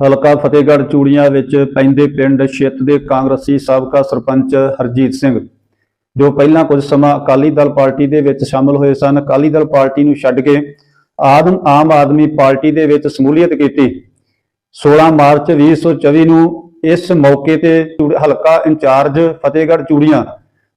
ਹਲਕਾ ਫਤਿਹਗੜ੍ਹ ਚੂੜੀਆਂ ਵਿੱਚ ਪੈਂਦੇ ਪਿੰਡ ਛੇਤ ਦੇ ਕਾਂਗਰਸੀ ਸਾਬਕਾ ਸਰਪੰਚ ਹਰਜੀਤ ਸਿੰਘ ਜੋ ਪਹਿਲਾਂ ਕੁਝ ਸਮਾਂ ਅਕਾਲੀ ਦਲ ਪਾਰਟੀ ਦੇ ਵਿੱਚ ਸ਼ਾਮਲ ਹੋਏ ਸਨ, ਅਕਾਲੀ ਦਲ ਪਾਰਟੀ ਨੂੰ ਛੱਡ ਕੇ ਆਦਮ ਆਮ ਆਦਮੀ ਪਾਰਟੀ ਦੇ ਵਿੱਚ ਸ਼ਮੂਲੀਅਤ ਕੀਤੀ। 16 ਮਾਰਚ 2024 ਨੂੰ ਇਸ ਮੌਕੇ ਤੇ ਚੂੜ- ਹਲਕਾ ਇੰਚਾਰਜ ਫਤਿਹਗੜ੍ਹ ਚੂੜੀਆਂ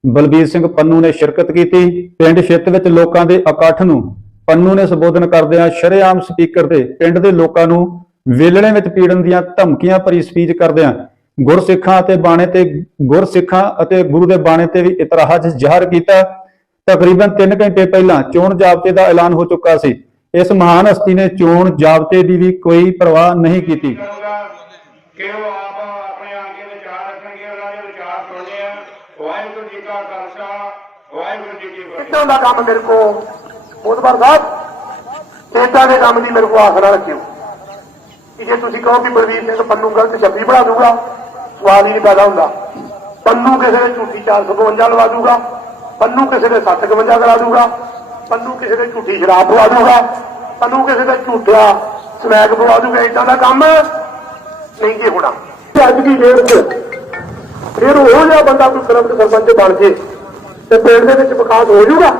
ਬਲਬੀਰ ਸਿੰਘ ਪੰਨੂ ਨੇ ਸ਼ਿਰਕਤ ਕੀਤੀ। ਪਿੰਡ ਛਿੱਤ ਵਿੱਚ ਲੋਕਾਂ ਦੇ ਇਕੱਠ ਨੂੰ ਪੰਨੂ ਨੇ ਸੰਬੋਧਨ ਕਰਦਿਆਂ ਸ਼ਰੇਆਮ ਸਪੀਕਰ ਤੇ ਪਿੰਡ ਦੇ ਲੋਕਾਂ ਨੂੰ ਵੇਲਣੇ ਵਿੱਚ ਪੀੜਨ ਦੀਆਂ ਧਮਕੀਆਂ ਭਰੀ ਸਪੀਚ ਕਰਦਿਆਂ ਗੁਰਸਿੱਖਾਂ ਅਤੇ ਬਾਣੇ ਤੇ ਗੁਰਸਿੱਖਾਂ ਅਤੇ ਗੁਰੂ ਦੇ ਬਾਣੇ ਤੇ ਵੀ ਇਤਰਾਜ਼ ਜ਼ਾਹਰ ਕੀਤਾ। ਤਕਰੀਬਨ 3 ਘੰਟੇ ਪਹਿਲਾਂ ਚੋਣ ਜ਼ਾਬਤੇ ਦਾ ਐਲਾਨ ਹੋ ਚੁੱਕਾ ਸੀ। ਇਸ ਮਹਾਨ ਹਸਤੀ ਨੇ ਚੋਣ ਜ਼ਾਬਤੇ ਦੀ ਵੀ ਕੋਈ ਪਰਵਾਹ ਨਹੀਂ ਕੀਤੀ। ਕਿ ਉਹ ਆਪ ਆਪਣੇ ਆਗੇ ਵਿਚਾਰ ਰੱਖਣਗੇ ਉਹਨਾਂ ਦੇ ਵਿਚਾਰ ਸੁਣਨੇ ਆ। ਵਾਹਿਗੁਰੂ ਜੀ ਕਾ ਖਾਲਸਾ ਵਾਹਿਗੁਰੂ ਜੀ ਕੀ ਫਤਿਹ। ਇਦਾਂ ਦਾ ਕੰਮ ਮੇਰੇ ਕੋ ਮੋਦਬਰ ਸਾਹਿਬ ਇਦਾਂ ਦੇ ਕੰਮ ਦੀ ਮੇਰੇ ਕੋ ਆਸ ਨਾ ਰੱਖਿਓ। ਕਿ ਜੇ ਤੁਸੀਂ ਕਹੋ ਕਿ ਬਲਵੀਰ ਸਿੰਘ ਪੰਨੂ ਗਲਤ ਜੱਫੀ ਬਣਾ ਦੂਗਾ ਸਵਾਲ ਹੀ ਨਹੀਂ ਪੈਦਾ ਹੁੰਦਾ। ਪੰਨੂ ਕਿਸੇ ਦੇ ਝੂਠੀ 452 ਲਵਾ ਦੂਗਾ ਪੰਨੂ ਕਿਸੇ ਦੇ 751 ਕਰਾ ਦੂਗਾ ਪੰਨੂ ਕਿਸੇ ਦੇ ਝੂਠੀ ਸ਼ਰਾਬ ਪਵਾ ਦੂਗਾ ਪੰਨੂ ਕਿਸੇ ਦੇ ਝੂਠਾ ਸਮੈਕ ਪਵਾ ਦੂਗਾ ਇਦਾਂ ਦਾ ਕੰਮ ਨਹੀਂ ਜੀ ਹੋਣਾ। ਅੱਜ ਦੀ ਡੇਟ 'ਚ? ਫਿਰ ਉਹ ਜਿਹਾ ਬੰਦਾ ਕੋਈ ਕਰਮ ਸਰਪੰਚ ਬਣ ਜੇ ਤੇ ਪਿੰਡ ਦੇ ਵਿੱਚ ਵਿਕਾਸ ਹੋ ਜਾਊਗਾ?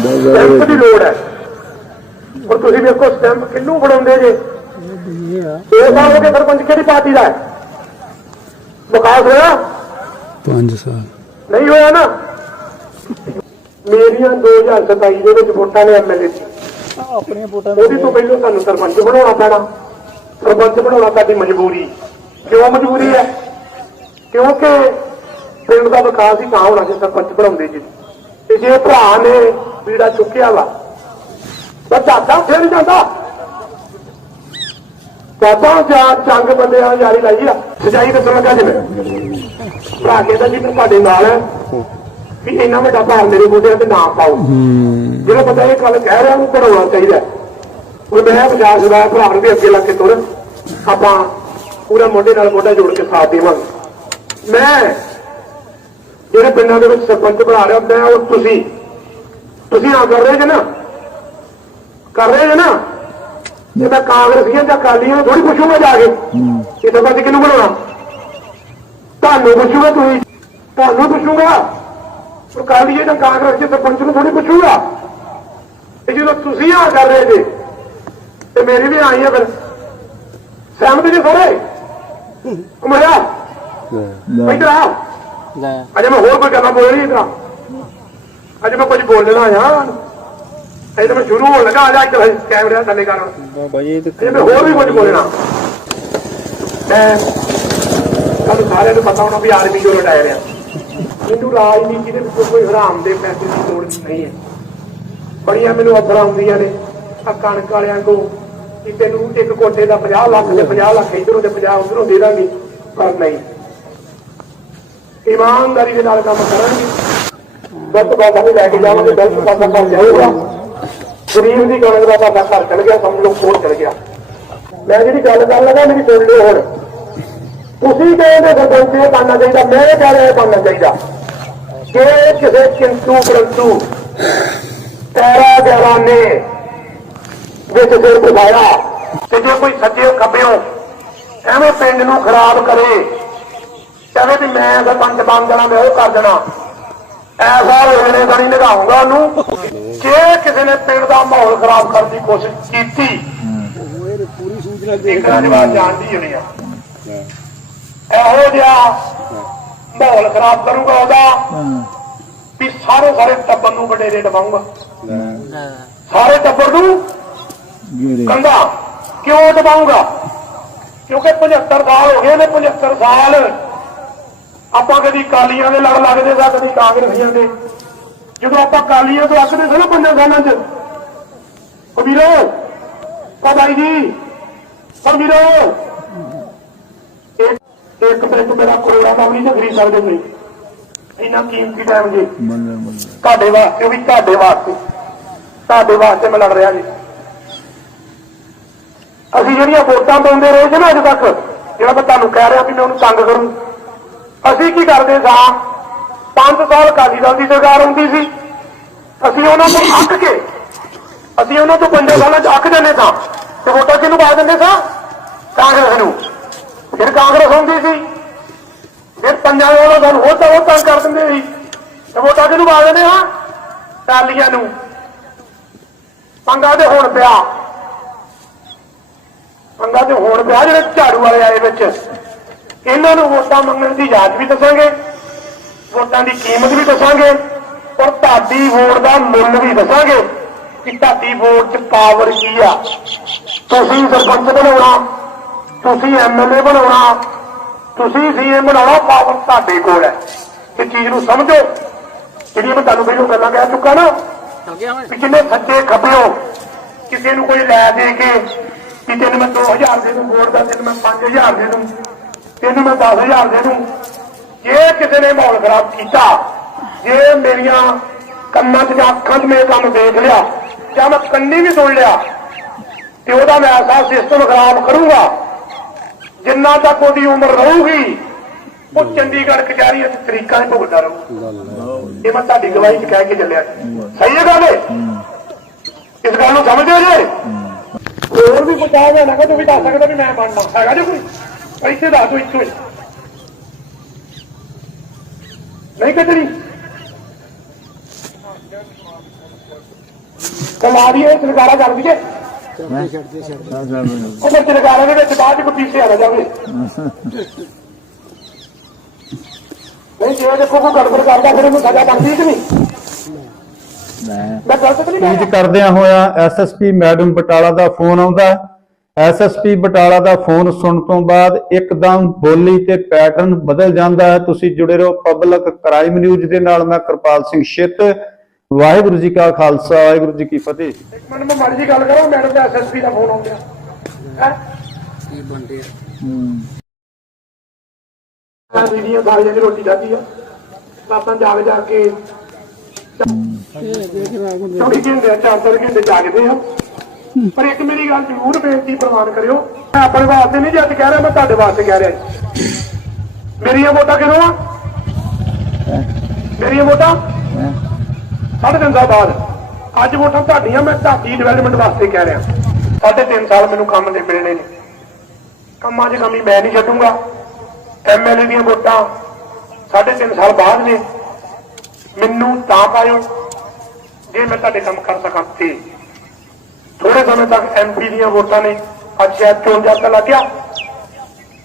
ਸਟੈਂਪ ਦੀ ਲੋੜ ਹੈ। ਪਰ ਤੁਸੀਂ ਵੇਖੋ ਸਟੈਂਪ ਕਿੰਨੂੰ ਬਣਾਉਂਦੇ ਜੇ? ਇਹ ਸਾਲ ਹੋ ਗਏ ਸਰਪੰਚ ਕਿਹੜੀ ਪਾਰਟੀ ਦਾ ਹੈ? ਵਿਕਾਸ ਹੋਇਆ 5 ਸਾਲ। ਨਹੀਂ ਹੋਇਆ ਨਾ? ਮੇਰੀਆਂ 2027 ਦੇ ਵਿੱਚ ਵੋਟਾਂ ਨੇ ਐਮਐਲਏ ਦੀ। ਆਪਣੀਆਂ ਵੋਟਾਂ ਉਹਦੀ ਤੋਂ ਪਹਿਲਾਂ ਤੁਹਾਨੂੰ ਸਰਪੰਚ ਬਣਾਉਣਾ ਪੈਣਾ। ਸਰਪੰਚ ਬਣਾਉਣਾ ਤੁਹਾਡੀ ਮਜਬੂਰੀ। ਕਿਉਂ ਮਜਬੂਰੀ ਹੈ? ਕਿਉਂਕਿ ਪਿੰਡ ਦਾ ਵਿਕਾਸ ਹੀ ਤਾਂ ਹੋਣਾ ਜੇ ਸਰਪੰਚ ਬਣਾਉਂਦੇ ਜੀ। ਤੇ ਜੇ ਭਰਾ ਨੇ ਵੀੜਾ ਚੁੱਕਿਆ ਵਾ ਤਾਂ ਦਾਦਾ ਫਿਰ ਜਾਂਦਾ। ਦਾਦਾ ਜਾਂ ਚੰਗ ਬੰਦੇ ਆ ਯਾਰੀ ਲਾਈ ਆ। ਸਜਾਈ ਦੱਸਣ ਲੱਗਾ ਜਿਵੇਂ ਭਰਾ ਕਹਿੰਦਾ ਜੀ ਮੈਂ ਤੁਹਾਡੇ ਨਾਲ ਵੀ ਇੰਨਾ ਵੱਡਾ ਭਾਰ ਮੇਰੇ ਮੋਢਿਆਂ ਤੇ ਨਾ ਪਾਓ। ਜਿਹੜਾ ਬੰਦਾ ਇਹ ਗੱਲ ਕਹਿ ਰਿਹਾ, ਉਹਨੂੰ ਘੜਾਉਣਾ ਚਾਹੀਦਾ। ਹੁਣ ਮੈਂ ਬਜਾਜ ਦਾ ਭਰਾ ਨੂੰ ਵੀ ਅੱਗੇ ਲੱਗ ਕੇ ਤੁਰ। ਆਪਾਂ ਪੂਰਾ ਮੋਢੇ ਨਾਲ ਮੋਢਾ ਜੋੜ ਕੇ ਸਾਥ ਦੇਵਾਂਗੇ। ਮੈਂ ਜਿਹੜੇ ਪਿੰਡਾਂ ਦੇ ਵਿੱਚ ਸਰਪੰਚ ਬਣਾ ਰਿਹਾ, ਮੈਂ ਉਹ ਤੁਸੀਂ। ਤੁਸੀਂ ਆ ਕਰ ਰਹੇ ਜੇ ਨਾ। ਕਰ ਰਹੇ ਜੇ ਨਾ ਜੇ ਮੈਂ ਕਾਂਗਰਸੀਆਂ ਜਾਂ ਅਕਾਲੀਆਂ ਨੂੰ ਥੋੜੀ ਪੁੱਛੂਗਾ ਜਾ ਕੇ। ਇਹ ਸਰਪੰਚ ਕਿਹਨੂੰ ਬਣਾਉਣਾ? ਤੁਹਾਨੂੰ ਪੁੱਛੂਗਾ ਤੁਸੀਂ। ਤੁਹਾਨੂੰ ਪੁੱਛੂਗਾ। ਅਕਾਲੀਏ ਜਾਂ ਕਾਂਗਰਸ ਦੇ ਸਰਪੰਚ ਨੂੰ ਥੋੜੀ ਪੁੱਛੂਗਾ। ਤੇ ਜਦੋਂ ਤੁਸੀਂ ਆ ਕਰ ਰਹੇ ਜੇ ਤੇ ਮੇਰੀ ਵੀ ਆਈ ਹੈ ਫਿਰ। ਸਹਿਮਤ ਜੀ ਸਾਰੇ? ਉਮਰਿਆ ਇੱਧਰ ਆ। ਲੈ। ਅਜੇ ਮੈਂ ਹੋਰ ਕੋਈ ਗੱਲਾਂ ਬੋਲਣੀ ਇਧਰ ਅਜੇ ਮੈਂ ਕੁਝ ਬੋਲਣਾ ਆ ਅਜੇ ਤਾਂ ਮੈਂ ਸ਼ੁਰੂ ਹੋਣ ਲੱਗਾ ਆ ਜਾ ਇੱਧਰ ਕੈਮਰੇ ਥੱਲੇ ਕਰ। ਬਾਬਾ ਜੀ ਇਹ ਅਜੇ ਤੇ ਮੈਂ ਹੋਰ ਵੀ ਕੁਝ ਬੋਲਣਾ। ਮੈਂ ਤੁਹਾਨੂੰ ਸਾਰਿਆਂ ਨੂੰ ਪਤਾ ਹੋਣਾ ਵੀ ਆਰਮੀ ਜੋ ਰਿਟਾਇਰ ਆ। ਮੈਨੂੰ ਰਾਜਨੀਤੀ ਦੇ ਵਿੱਚ ਕੋਈ ਹਰਾਮ ਦੇ ਪੈਸੇ ਦੀ ਲੋੜ ਨਹੀਂ ਹੈ। ਬੜੀਆਂ ਮੈਨੂੰ ਅਫਰਾਂ ਆਉਂਦੀਆਂ ਨੇ। ਆ ਕਣਕ ਵਾਲਿਆਂ ਕੋ ਕਿ ਤੈਨੂੰ ਇੱਕ ਕੋਟੇ ਦਾ 50 ਲੱਖ ਤੇ 50 ਲੱਖ ਇਧਰੋਂ ਤੇ 50 ਉਧਰੋਂ ਦੇ ਦਾਂਗੇ ਪਰ ਨਹੀਂ। ਇਮਾਨਦਾਰੀ ਦੇ ਨਾਲ ਕੰਮ ਕਰਾਂਗੇ। ਪਾਸਾ ਨਹੀਂ ਲੈ ਕੇ ਜਾਵਾਂਗੇ ਗਲਤ ਪਾਸਾ ਕਰ ਜਾਊਗਾ ਗਰੀਬ ਦੀ ਕਣਕ ਦਾ ਪਾਸਾ ਘਰ ਚਲ ਗਿਆ ਸਮਝ ਲਓ ਕੋਲ ਚਲ ਗਿਆ। ਮੈਂ ਜਿਹੜੀ ਗੱਲ ਕਰਨ ਲੱਗਾ, ਮੇਰੀ ਸੁਣ ਲਿਓ ਹੁਣ। ਤੁਸੀਂ ਕਹਿੰਦੇ ਸਰਪੰਚ ਇਹ ਬਣਨਾ ਚਾਹੀਦਾ, ਮੈਂ ਇਹ ਕਹਿ ਰਿਹਾ ਇਹ ਬਣਨਾ ਚਾਹੀਦਾ। ਕਿ ਕਿਸੇ ਕਿੰਤੂ ਪਰੰਤੂ ਤੇਰਾ ਜਵਾਨੇ ਵਿੱਚ ਸਿਰ ਬਿਠਾਇਆ ਤੇ ਜੇ ਕੋਈ ਸੱਜੇ ਖੱਬਿਓ ਐਵੇਂ ਪਿੰਡ ਨੂੰ ਖਰਾਬ ਕਰੇ ਕਹੇ ਵੀ ਮੈਂ ਸਰਪੰਚ ਬਣ ਜਾਣਾ, ਮੈਂ ਉਹ ਕਰ ਦੇਣਾ। ਐਸਾ ਵੇਲੇ ਨਹੀਂ ਲਗਾਉਂਗਾ ਉਹਨੂੰ। ਜੇ ਕਿਸੇ ਨੇ ਪਿੰਡ ਦਾ ਮਾਹੌਲ ਖਰਾਬ ਕਰਨ ਦੀ ਕੋਸ਼ਿਸ਼ ਕੀਤੀ ਪੂਰੀ ਸੂਚਨਾ ਦੇ ਇੱਕ ਜਵਾਬ ਜਾਣਦੀ ਹੋਣੀ ਆ। ਇਹੋ ਜਿਹਾ ਮਾਹੌਲ ਖਰਾਬ ਕਰੂਗਾ ਉਹਦਾ ਵੀ ਸਾਰੇ ਸਾਰੇ ਟੱਬਰ ਨੂੰ ਵਡੇਰੇ ਦਵਾਉਂਗਾ। ਸਾਰੇ ਟੱਬਰ ਨੂੰ ਕੰਦਾ ਕਿਉਂ ਦਬਾਉਂਗਾ? ਕਿਉਂਕਿ 75 ਸਾਲ ਹੋ ਗਏ ਨੇ 75 ਸਾਲ ਆਪਾਂ ਕਦੀ ਕਾਲੀਆਂ ਦੇ ਲੜ ਲੱਗਦੇ ਸਾਂ ਕਦੀ ਕਾਂਗਰਸੀਆਂ ਦੇ। ਜਦੋਂ ਆਪਾਂ ਕਾਲੀਆਂ ਤੋਂ ਅੱਕਦੇ ਸੀ ਨਾ ਪੰਜਾਂ ਸਾਲਾਂ 'ਚ। ਉਹ ਵੀਰੋ ਉਹ ਬਾਈ ਜੀ ਉਹ ਵੀਰੋ। ਇੱਕ ਇੱਕ ਮਿੰਟ ਮੇਰਾ ਕਰੋੜਾ ਦਾ ਵੀ ਨਹੀਂ ਖਰੀਦ ਸਕਦੇ ਤੁਸੀਂ। ਇੰਨਾ ਕੀਮਤੀ ਟਾਈਮ ਜੀ। ਤੁਹਾਡੇ ਵਾਸਤੇ ਉਹ ਵੀ ਤੁਹਾਡੇ ਵਾਸਤੇ। ਤੁਹਾਡੇ ਵਾਸਤੇ ਮੈਂ ਲੜ ਰਿਹਾ ਜੀ। ਅਸੀਂ ਜਿਹੜੀਆਂ ਵੋਟਾਂ ਪਾਉਂਦੇ ਰਹੇ ਸੀ ਨਾ ਅੱਜ ਤੱਕ ਜਿਹੜਾ ਮੈਂ ਤੁਹਾਨੂੰ ਕਹਿ ਰਿਹਾ ਵੀ ਮੈਂ ਉਹਨੂੰ ਤੰਗ ਕਰੂੰ। ਅਸੀਂ ਕੀ ਕਰਦੇ ਸਾਂ? 5 ਸਾਲ ਅਕਾਲੀ ਦਲ ਦੀ ਸਰਕਾਰ ਹੁੰਦੀ ਸੀ। ਅਸੀਂ ਉਹਨਾਂ ਤੋਂ ਅੱਕ ਕੇ, ਅਸੀਂ ਉਹਨਾਂ ਤੋਂ ਪੰਜਾਂ ਸਾਲਾਂ ਚ ਅੱਕ ਜਾਂਦੇ ਸਾਂ। ਤੇ ਵੋਟਾਂ ਕਿਹਨੂੰ ਪਾ ਦਿੰਦੇ ਸਾਂ? ਕਾਂਗਰਸ ਨੂੰ। ਫਿਰ ਕਾਂਗਰਸ ਹੁੰਦੀ ਸੀ। ਫਿਰ ਪੰਜਾਂ ਵਾਲਾ ਉਹਨਾਂ ਸਾਨੂੰ ਹੋਰ ਤਾਂ ਹੋਰ ਤੰਗ ਕਰ ਦਿੰਦੇ ਸੀ। ਤੇ ਵੋਟਾਂ ਕਿਹਨੂੰ ਪਾ ਦਿੰਦੇ ਹਾਂ ਟਾਲੀਆਂ ਨੂੰ। ਪੰਗਾ ਤੇ ਹੁਣ ਪਿਆ। ਪੰਗਾ ਤੇ ਹੁਣ ਪਿਆ ਜਿਹੜੇ ਝਾੜੂ ਵਾਲੇ ਆਏ ਵਿੱਚ। ਇਹਨਾਂ ਨੂੰ ਵੋਟਾਂ ਮੰਗਣ ਦੀ ਯਾਦ ਵੀ ਦੱਸਾਂਗੇ। ਵੋਟਾਂ ਦੀ ਕੀਮਤ ਵੀ ਦੱਸਾਂਗੇ ਔਰ ਤੁਹਾਡੀ ਵੋਟ ਦਾ ਮੁੱਲ ਵੀ ਦੱਸਾਂਗੇ ਕਿ ਤੁਹਾਡੀ ਵੋਟ 'ਚ ਪਾਵਰ ਕੀ ਆ। ਤੁਸੀਂ ਸਰਪੰਚ ਬਣਾਉਣਾ ਤੁਸੀਂ ਐਮਐਲਏ ਬਣਾਉਣਾ ਤੁਸੀਂ ਸੀਐਮ ਬਣਾਉਣਾ ਪਾਵਰ ਤੁਹਾਡੇ ਕੋਲ ਹੈ। ਇਹ ਚੀਜ਼ ਨੂੰ ਸਮਝੋ। ਜਿਹੜੀਆਂ ਮੈਂ ਤੁਹਾਨੂੰ ਪਹਿਲਾਂ ਗੱਲਾਂ ਕਹਿ ਚੁੱਕਾ ਨਾ ਵੀ ਜਿੰਨੇ ਸੱਜੇ ਖੱਬੇ ਹੋ ਕਿਸੇ ਨੂੰ ਕੋਈ ਲੈ ਦੇ ਕੇ ਕਿ ਤੈਨੂੰ ਮੈਂ 2000 ਦੇ ਦੂੰ ਵੋਟ ਦਾ ਤੈਨੂੰ ਮੈਂ 5000 ਦੇ ਦੂੰ ਤੈਨੂੰ ਮੈਂ 10000 ਦੇ ਦੂੰ ਜੇ ਕਿਸੇ ਨੇ ਮਾਹੌਲ ਖਰਾਬ ਕੀਤਾ, ਜੇ ਮੇਰੀਆਂ ਕੰਨਾਂ 'ਚ ਜਾਂ ਅੱਖਾਂ 'ਚ ਮੇਰੇ ਕੰਮ ਦੇਖ ਲਿਆ, ਜਾਂ ਮੈਂ ਕੰਨੀ ਵੀ ਸੁਣ ਲਿਆ, ਤੇ ਉਹਦਾ ਮੈਂ ਐਸਾ ਸਿਸਟਮ ਖਰਾਬ ਕਰੂੰਗਾ। ਜਿੰਨਾ ਤੱਕ ਉਹਦੀ ਉਮਰ ਰਹੂਗੀ, ਉਹ ਚੰਡੀਗੜ੍ਹ ਕਚਹਿਰੀਆਂ 'ਚ ਤਰੀਕਾਂ ਹੀ ਭੁਗਤਦਾ ਰਹੂ। ਇਹ ਮੈਂ ਤੁਹਾਡੀ ਗਵਾਹੀ 'ਚ ਕਹਿ ਕੇ ਚੱਲਿਆ। ਸਹੀ ਹੈ ਗੱਲ ਇਹ? ਇਸ ਗੱਲ ਨੂੰ ਸਮਝਦੇ ਜੇ? ਹੋਰ ਵੀ ਕੁਝ ਆ ਜਾਣਾ ਕਿ ਤੂੰ ਵੀ ਦੱਸ ਸਕਦਾ ਵੀ ਮੈਂ ਮੰਨਣਾ ਹੈਗਾ ਜੇ ਕੋਈ? ਇੱਥੇ ਦੱਸ ਦੋ ਇੱਥੋਂ ਹੀ। ਨਹੀਂ। ਕੱਢਣੀ ਕਲਾ ਦੀ ਇਹ ਸਰਕਾਰਾਂ ਕਰ ਦਈਏ। ਉਹ ਫਿਰ ਸਰਕਾਰਾਂ ਦੇ ਵਿੱਚ ਬਾਅਦ ਚ ਕੋਈ ਪਿੱਛੇ ਆ ਜਾਵੇ ਨਹੀਂ ਜੇ ਦੇਖੋ ਕੋਈ ਗੜਬੜ ਕਰਦਾ ਫਿਰ ਉਹਨੂੰ ਸਜ਼ਾ ਬਣਦੀ ਕਿ ਨਹੀਂ? ਮੈਂ ਗਲਤ ਨਹੀਂ ਉਮੀਦ ਕਰਦਿਆਂ ਹੋਇਆ ਐਸਐਸਪੀ ਮੈਡਮ ਬਟਾਲਾ ਦਾ ਫੋਨ ਆਉਂਦਾ। ਐਸਐਸਪੀ ਬਟਾਲਾ ਦਾ ਫੋਨ ਸੁਣਨ ਤੋਂ ਬਾਅਦ ਇੱਕਦਮ ਬੋਲੀ ਤੇ ਪੈਟਰਨ ਬਦਲ ਜਾਂਦਾ ਹੈ। ਤੁਸੀਂ ਜੁੜੇ ਰਹੋ ਪਬਲਿਕ ਕ੍ਰਾਈਮ ਨਿਊਜ਼ ਦੇ ਨਾਲ। ਮੈਂ ਕਿਰਪਾਲ ਸਿੰਘ ਛਿੱਤ। ਵਾਹਿਗੁਰੂ ਜੀ ਕਾ ਖਾਲਸਾ। ਵਾਹਿਗੁਰੂ ਜੀ ਕੀ ਫਤਿਹ। ਇੱਕ ਮਿੰਟ ਮੈਂ ਮਾੜੀ ਜੀ ਗੱਲ ਕਰਾਂ ਮੈਡਮ ਦਾ ਐਸਐਸਪੀ ਦਾ ਫੋਨ ਆਉਂਦਾ। ਹੈ? ਕੀ ਬੰਦੇ ਮੈਂ ਵੀਡੀਓ ਸਾਰੀਆਂ ਦੀ ਰੋਟੀ ਖਾਧੀ ਆ ਰਾਤਾਂ ਜਾਗ ਜਾ ਕੇ ਚੌਵੀ ਘੰਟੇ ਚਾਰ ਚਾਰ ਘੰਟੇ ਜਾਗਦੇ ਆ। ਪਰ ਇੱਕ ਮੇਰੀ ਗੱਲ ਜ਼ਰੂਰ ਬੇਨਤੀ ਪ੍ਰਵਾਨ ਕਰਿਓ। ਮੈਂ ਆਪਣੇ ਵਾਸਤੇ ਨਹੀਂ ਜੀ ਅੱਜ ਕਹਿ ਰਿਹਾ, ਮੈਂ ਤੁਹਾਡੇ ਵਾਸਤੇ ਕਹਿ ਰਿਹਾ ਜੀ। ਮੇਰੀਆਂ ਵੋਟਾਂ ਕਿਦੋਂ ਆ? ਮੇਰੀਆਂ ਵੋਟਾਂ? ਸਾਢੇ ਤਿੰਨ ਸਾਲ ਬਾਅਦ। ਅੱਜ ਵੋਟਾਂ ਤੁਹਾਡੀਆਂ, ਮੈਂ ਤੁਹਾਡੀ ਡਿਵੈਲਪਮੈਂਟ ਵਾਸਤੇ ਕਹਿ ਰਿਹਾ। ਸਾਢੇ ਤਿੰਨ ਸਾਲ ਮੈਨੂੰ ਕੰਮ ਦੇ ਮਿਲਣੇ ਨੇ। ਕੰਮਾਂ 'ਚ ਕਮੀ ਮੈਂ ਨਹੀਂ ਛੱਡੂੰਗਾ। ਐਮਐਲਏ ਦੀਆਂ ਵੋਟਾਂ ਸਾਢੇ ਤਿੰਨ ਸਾਲ ਬਾਅਦ ਨੇ। ਮੈਨੂੰ ਤਾਂ ਪਾਇਓ, ਜੇ ਮੈਂ ਤੁਹਾਡੇ ਕੰਮ ਕਰ ਸਕਾਂ ਤੇ। ਥੋੜੇ ਸਮੇਂ ਤੱਕ ਐਮਪੀ ਦੀਆਂ ਵੋਟਾਂ ਨੇ। ਅੱਜ ਸ਼ਾਇਦ ਚੋਣ ਜਾਬਤਾ ਲੱਗ ਗਿਆ।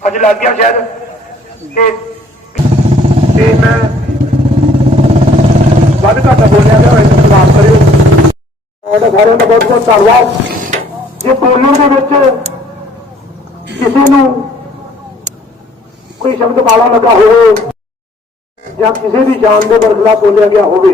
ਅੱਜ ਲੱਗ ਗਿਆ ਸ਼ਾਇਦ। ਤੇ ਤੇ ਮੈਂ ਵੱਧ ਘੱਟ ਬੋਲਿਆ ਗਿਆ ਹੋਇਆ ਤਾਂ ਮਾਫ ਕਰਿਓ। ਤੁਹਾਡਾ ਸਾਰਿਆਂ ਦਾ ਬਹੁਤ ਬਹੁਤ ਧੰਨਵਾਦ। ਜੇ ਬੋਲਣ ਦੇ ਵਿੱਚ ਕਿਸੇ ਨੂੰ ਕੋਈ ਸ਼ਬਦ ਮਾਲਾ ਲੱਗਾ ਹੋਵੇ ਜਾਂ ਕਿਸੇ ਦੀ ਜਾਨ ਦੇ ਬਰਖਲਾਫ ਬੋਲਿਆ ਗਿਆ ਹੋਵੇ